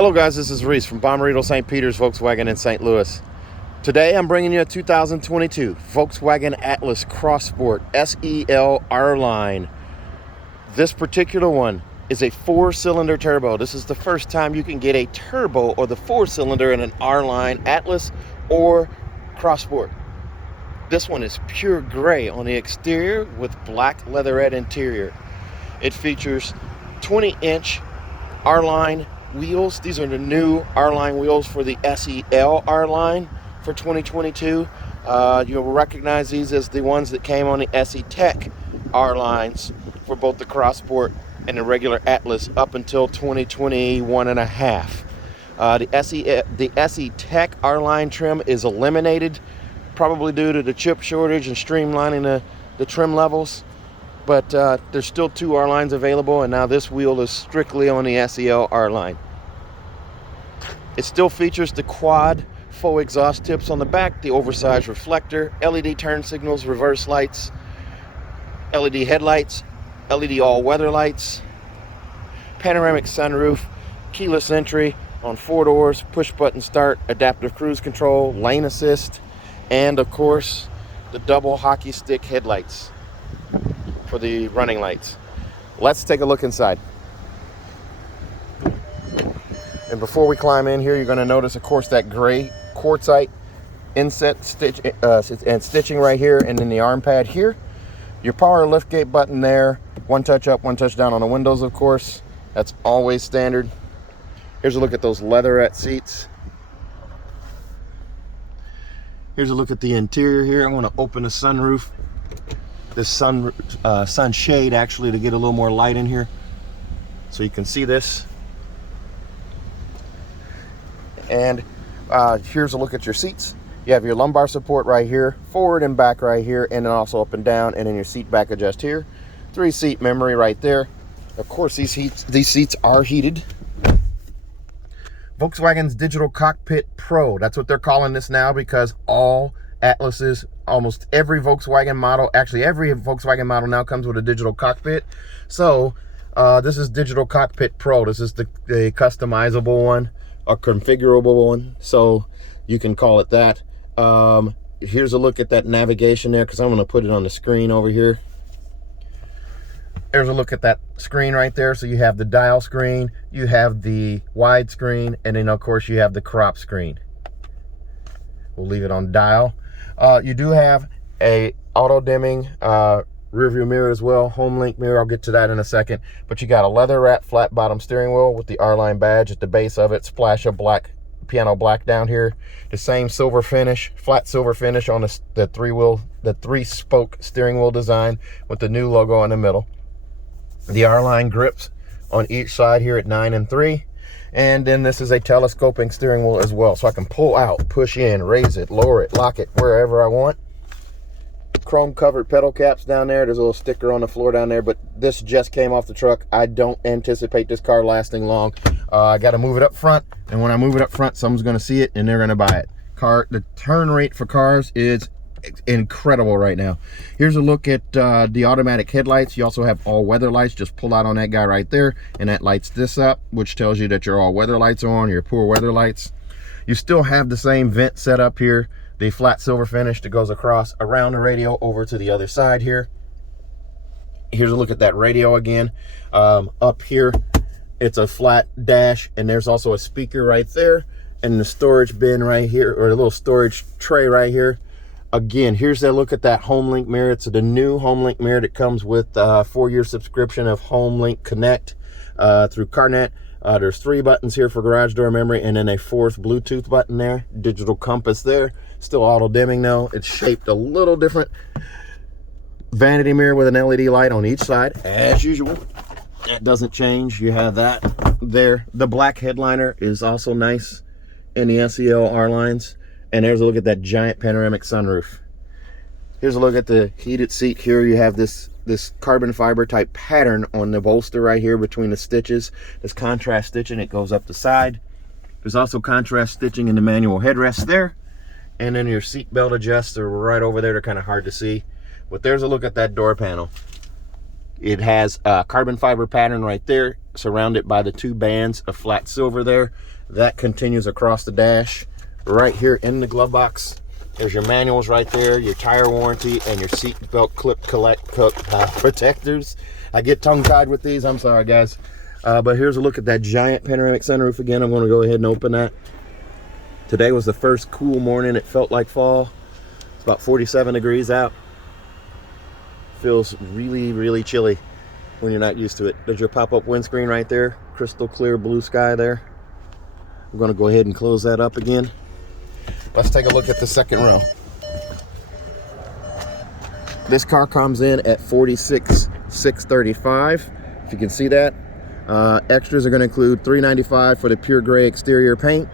Hello guys, this is Reese from Bommarito St. Peter's Volkswagen in St. Louis. Today I'm bringing you a 2022 Volkswagen Atlas Crossport SEL R-Line. This particular one is a 4-cylinder turbo. This is the first time you can get a turbo or the 4-cylinder in an R-Line Atlas or Crossport. This one is pure gray on the exterior with black leatherette interior. It features 20-inch R-Line wheels. These are the new R-Line wheels for the SEL R-Line for 2022. You'll recognize these as the ones that came on the SE Tech R-Lines for both the Crossport and the regular Atlas up until 2021 and a half. The SE Tech R-Line trim is eliminated, probably due to the chip shortage and streamlining the trim levels. But there's still 2 R-Lines available, and now this wheel is strictly on the SEL R-Line. It still features the quad faux exhaust tips on the back, the oversized reflector, LED turn signals, reverse lights, LED headlights, LED all-weather lights, panoramic sunroof, keyless entry on 4 doors, push-button start, adaptive cruise control, lane assist, and of course the double hockey stick headlights for the running lights. Let's take a look inside. And before we climb in here, you're going to notice, of course, that gray quartzite inset stitch and stitching right here, and then the arm pad here. Your power liftgate button there. One touch up, one touch down on the windows, of course. That's always standard. Here's a look at those leatherette seats. Here's a look at the interior here. I'm going to open the sunroof. This sunshade actually to get a little more light in here so you can see this. And here's a look at your seats. You have your lumbar support right here, forward and back right here, and then also up and down, and then your seat back adjust here. 3-seat memory right there. Of course, these seats are heated. Volkswagen's Digital Cockpit Pro. That's what they're calling this now, because all Atlases, almost every Volkswagen model, actually every Volkswagen model now comes with a digital cockpit. So this is Digital Cockpit Pro. This is the customizable one, a configurable one, so you can call it that. Here's a look at that navigation there, because I'm going to put it on the screen over here. There's a look at that screen right there. So you have the dial screen, you have the wide screen, and then of course you have the crop screen. We'll leave it on dial. You do have a auto dimming rear view mirror as well, home link mirror. I'll get to that in a second. But you got a leather wrap flat bottom steering wheel with the R-Line badge at the base of it, splash of black, piano black down here. The same silver finish, flat silver finish on the 3-spoke steering wheel design with the new logo in the middle. The R-Line grips on each side here at 9 and 3. And then this is a telescoping steering wheel as well, so I can pull out, push in, raise it, lower it, lock it wherever I want. Chrome covered pedal caps down there. There's a little sticker on the floor down there, but this just came off the truck. I don't anticipate this car lasting long. I got to move it up front, and when I move it up front, someone's going to see it and they're going to buy it. The turn rate for cars is incredible right now. Here's a look at the automatic headlights. You also have all-weather lights. Just pull out on that guy right there, and that lights this up, which tells you that your all-weather lights are on, your poor weather lights. You still have the same vent set up here, the flat silver finish that goes across around the radio over to the other side here. Here's a look at that radio again. Up here, it's a flat dash, and there's also a speaker right there, and the storage bin right here, or a little storage tray right here. Again, here's a look at that HomeLink mirror. It's the new HomeLink mirror that comes with a 4-year subscription of HomeLink Connect through CarNet. There's 3 buttons here for garage door memory, and then a 4th Bluetooth button there. Digital compass there. Still auto dimming though. It's shaped a little different. Vanity mirror with an LED light on each side, as usual. That doesn't change. You have that there. The black headliner is also nice in the SEL R-Lines. And there's a look at that giant panoramic sunroof. Here's a look at the heated seat here. You have this carbon fiber type pattern on the bolster right here between the stitches. This contrast stitching, it goes up the side. There's also contrast stitching in the manual headrest there. And then your seat belt adjusts are right over there. They're kind of hard to see. But there's a look at that door panel. It has a carbon fiber pattern right there, surrounded by the 2 bands of flat silver there. That continues across the dash. Right here in the glove box, there's your manuals right there, your tire warranty, and your seat belt clip protectors. I get tongue-tied with these, I'm sorry guys. But here's a look at that giant panoramic sunroof again. I'm going to go ahead and open that. Today was the first cool morning. It felt like fall. It's about 47 degrees out. Feels really, really chilly when you're not used to it. There's your pop-up windscreen right there. Crystal clear blue sky there. I'm going to go ahead and close that up again. Let's take a look at the second row. This car comes in at $46,635. If you can see that. Extras are going to include $395 for the pure gray exterior paint,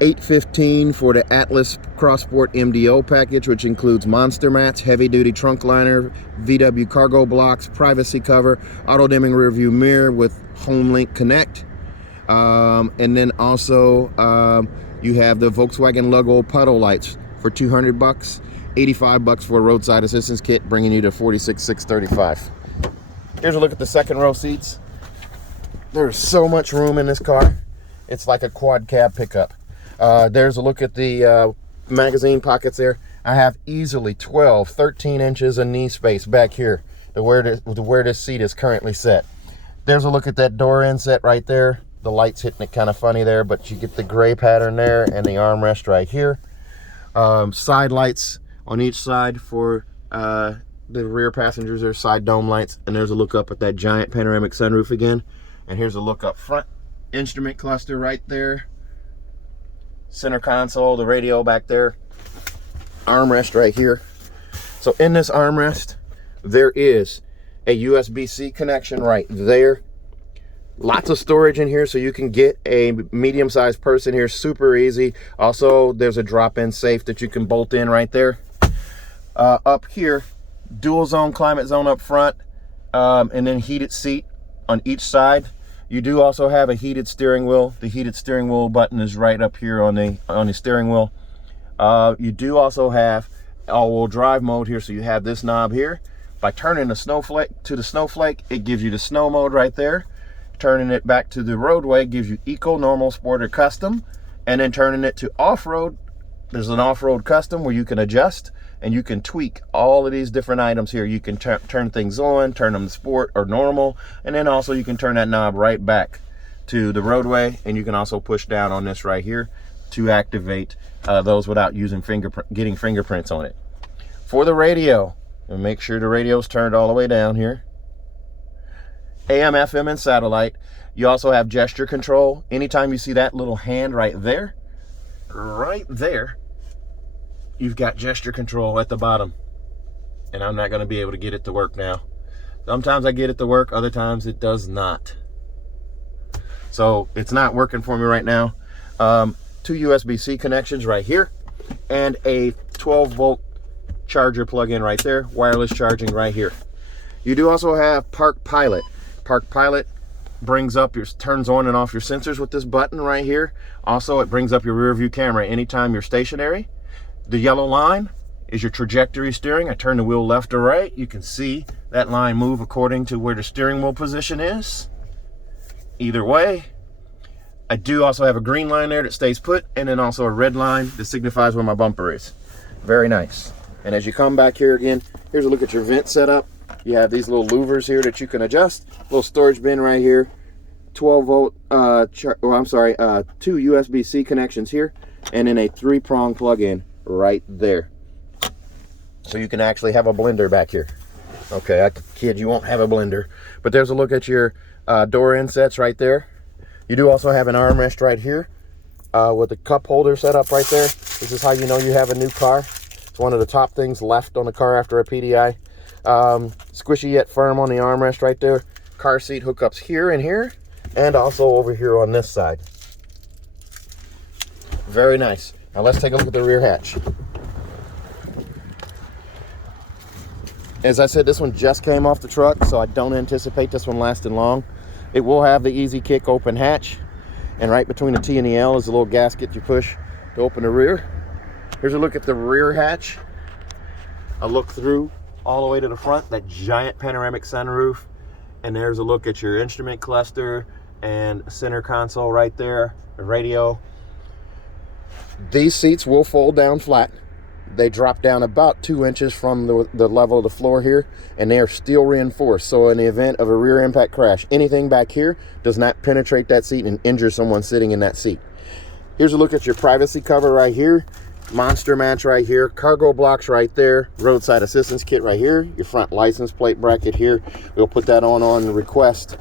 $815 for the Atlas Crossport MDO package, which includes monster mats, heavy-duty trunk liner, VW cargo blocks, privacy cover, auto-dimming rear view mirror with HomeLink Connect, and then also you have the Volkswagen logo puddle lights for $200, $85 for a roadside assistance kit, bringing you to $46,635. Here's a look at the second row seats. There's so much room in this car. It's like a quad cab pickup. There's a look at the magazine pockets there. I have easily 12, 13 inches of knee space back here to where this seat is currently set. There's a look at that door inset right there. The light's hitting it kind of funny there, but you get the gray pattern there and the armrest right here. Side lights on each side for the rear passengers. There's side dome lights, and there's a look up at that giant panoramic sunroof again. And here's a look up front. Instrument cluster right there. Center console, the radio back there. Armrest right here. So in this armrest, there is a USB-C connection right there. Lots of storage in here, so you can get a medium-sized person here super easy. Also, there's a drop-in safe that you can bolt in right there. Up here, dual zone climate zone up front, and then heated seat on each side. You do also have a heated steering wheel. The heated steering wheel button is right up here on the steering wheel. You do also have all-wheel drive mode here, so you have this knob here. By turning the snowflake to the snowflake, it gives you the snow mode right there. Turning it back to the roadway gives you eco, normal, sport, or custom. And then turning it to off-road, there's an off-road custom where you can adjust and you can tweak all of these different items here. You can turn things on, turn them to sport or normal, and then also you can turn that knob right back to the roadway, and you can also push down on this right here to activate those without using getting fingerprints on it. For the radio, and make sure the radio's turned all the way down here. AM, FM, and satellite. You also have gesture control. Anytime you see that little hand right there, you've got gesture control at the bottom. And I'm not going to be able to get it to work now. Sometimes I get it to work, other times it does not. So it's not working for me right now. 2 USB-C connections right here, and a 12-volt charger plug-in right there. Wireless charging right here. You do also have Park Pilot. Park Pilot brings up turns on and off your sensors with this button right here. Also, it brings up your rear view camera anytime you're stationary. The yellow line is your trajectory steering. I turn the wheel left or right. You can see that line move according to where the steering wheel position is. Either way. I do also have a green line there that stays put, and then also a red line that signifies where my bumper is. Very nice. And as you come back here again, here's a look at your vent setup. You have these little louvers here that you can adjust. Little storage bin right here. 12-volt, 2 USB-C connections here, and then a 3-prong plug-in right there. So you can actually have a blender back here. Okay, I kid, you won't have a blender. But there's a look at your door insets right there. You do also have an armrest right here with a cup holder set up right there. This is how you know you have a new car. It's one of the top things left on the car after a PDI. Squishy yet firm on the armrest right there. Car seat hookups here and here, and also over here on this side. Very nice. Now let's take a look at the rear hatch. As I said, this one just came off the truck, so I don't anticipate this one lasting long. It will have the easy kick open hatch, and right between the T and the L is a little gasket you push to open the rear. Here's a look at the rear hatch. A look through all the way to the front, that giant panoramic sunroof. And there's a look at your instrument cluster and center console right there, the radio. These seats will fold down flat. They drop down about 2 inches from the level of the floor here, and they are steel reinforced. So in the event of a rear impact crash, anything back here does not penetrate that seat and injure someone sitting in that seat. Here's a look at your privacy cover right here. Monster match right here, cargo blocks right there, roadside assistance kit right here, your front license plate bracket here. We'll put that on request.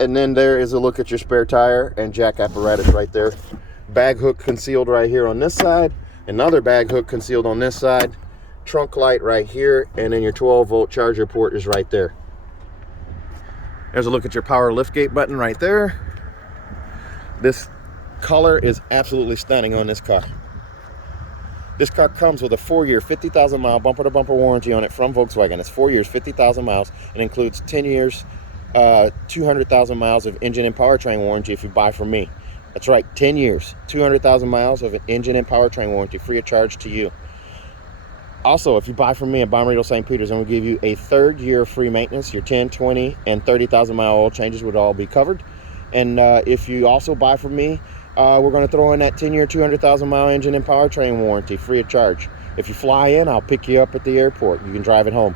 And then there is a look at your spare tire and jack apparatus right there. Bag hook concealed right here on this side, another bag hook concealed on this side, trunk light right here, and then your 12-volt charger port is right there. There's a look at your power liftgate button right there. This color is absolutely stunning on this car. This car comes with a 4-year, 50,000-mile bumper-to-bumper warranty on it from Volkswagen. It's 4 years, 50,000 miles, and includes 10 years, 200,000 miles of engine and powertrain warranty if you buy from me. That's right, 10 years, 200,000 miles of an engine and powertrain warranty free of charge to you. Also, if you buy from me at Bommarito St. Peter's, I'm going to give you a 3rd year of free maintenance. Your 10, 20, and 30,000 mile oil changes would all be covered. And if you also buy from me, we're going to throw in that 10-year, 200,000 mile engine and powertrain warranty free of charge. If you fly in, I'll pick you up at the airport. You can drive it home.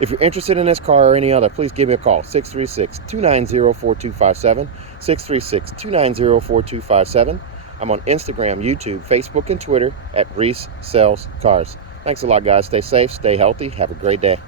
If you're interested in this car or any other, please give me a call. 636-290-4257. 636-290-4257. I'm on Instagram, YouTube, Facebook, and Twitter at Reese Sells Cars. Thanks a lot, guys. Stay safe, stay healthy. Have a great day.